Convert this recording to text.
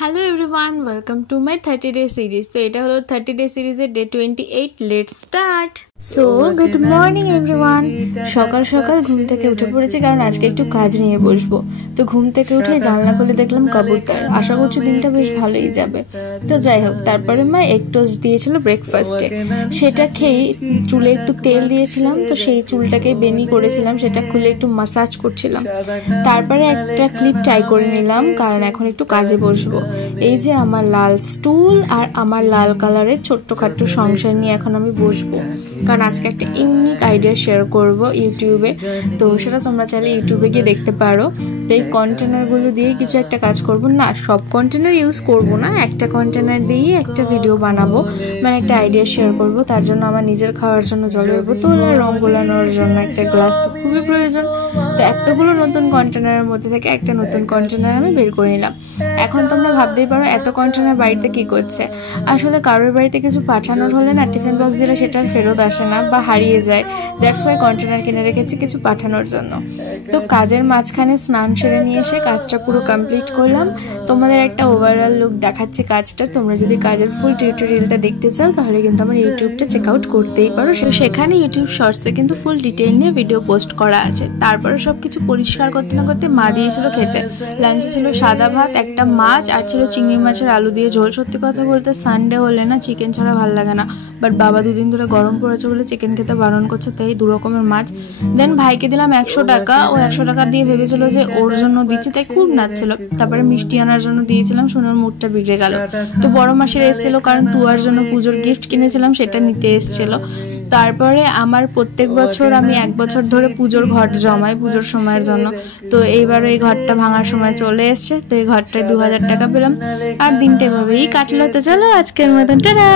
Hello everyone, welcome to my 30 day series. তো এটা হলো 30 ডে সিরিজের day 28। Let's start. So good morning everyone. সকাল সকাল ঘুম থেকে উঠে পড়েছি, কারণ আজকে একটু কাজ নিয়ে বসবো। তো ঘুম থেকে উঠে জানলা খুলে দেখলাম কবুতর। আশা করছি দিনটা বেশ ভালোই যাবে। তো যাই হোক, তারপরে মা এগ টোস্ট দিয়েছিল ব্রেকফাস্টে, সেটা খেয়ে চুলে একটু তেল দিয়েছিলাম। তো সেই চুলটাকে বেনি করেছিলাম, সেটা খুলে একটু মাসাজ করছিলাম। তারপরে একটা ক্লিপ ট্রাই করে নিলাম, কারণ এখন একটু কাজে বসবো। এই যে আমার লাল স্টুল আর আমার লাল কালারের ছোট্টখাট্ট সংসার নিয়ে এখন আমি বসবো, কারণ আজকে একটা ইউনিক আইডিয়া শেয়ার করব ইউটিউবে। তো সেটা তোমরা চাইলে ইউটিউবে গিয়ে দেখতে পারো। তো এই কন্টেনারগুলো দিয়ে কিছু একটা কাজ করব না, সব কন্টেনার ইউজ করব না, একটা কন্টেনার দিয়ে একটা ভিডিও বানাবো, মানে একটা আইডিয়া শেয়ার করব। তার জন্য আমার নিজের খাওয়ার জন্য জলের বোতল আর রং গোলানোর জন্য একটা গ্লাস তো খুবই প্রয়োজন। তো এতগুলো নতুন কন্টেনারের মধ্যে থেকে একটা নতুন কন্টেনার আমি বের করে নিলাম। এখন তোমরা ভাবতেই পারো এত কন্টেনার বাড়িতে কি করছে। আসলে কারোর বাড়িতে কিছু পাঠানোর হলে না, টিফিন বক্স দিলে সেটা ফেরত আসে না বা হারিয়ে যায়। দ্যাটস ওয়াই কন্টেনার কিনে রেখেছি কিছু পাঠানোর জন্য। তো কাজের মাঝখানে স্নান সেরে নিয়ে এসে কাজটা পুরো কমপ্লিট করলাম। তোমাদের একটা ওভারঅল লুক দেখাচ্ছি কাজটা। তোমরা যদি কাজের ফুল টিউটোরিয়ালটা দেখতে চাও তাহলে কিন্তু আমার ইউটিউবটা চেক আউট করতেই পারো। সেখানে ইউটিউব শর্টসে কিন্তু ফুল ডিটেইল নিয়ে ভিডিও পোস্ট করা আছে। তারপরে সবকিছু পরিষ্কার করতে না করতে মা দিয়েছিল খেতে। লাঞ্চে ছিল সাদা ভাত, একটা মাছ, আর ছিল চিংড়ি মাছের আলু দিয়ে ঝোল। সত্যি কথা বলতে সানডে হলে না চিকেন ছাড়া ভালো লাগে না, বাট বাবা দুদিন ধরে গরম পড়েছে বলে চিকেন খেতে বারণ করছে, তাই 2 রকমের মাছ। দেন ভাইকে দিলাম 100 টাকা। ও 100 টাকা দিয়ে ভেবেছিল যে ওর জন্য দিচ্ছি, তাই খুব নাচছিল। তারপরে মিষ্টি আনার জন্য দিয়েছিলাম, শুনে ওর মুডটা বিগড়ে গেল। তো বড় মাসের এসেছিল, কারণ তুয়ার জন্য পুজোর গিফট কিনেছিলাম, সেটা নিতে এসেছিল। তারপরে আমার প্রত্যেক বছর আমি 1 বছর ধরে পুজোর ঘট জমাই পুজোর সময়ের জন্য। তো এইবারও এই ঘরটা ভাঙার সময় চলে এসছে। তো এই ঘরটায় 2000 টাকা পেলাম, আর দিনটা এভাবেই কাটলো। তো চলো আজকের মতন টাটা।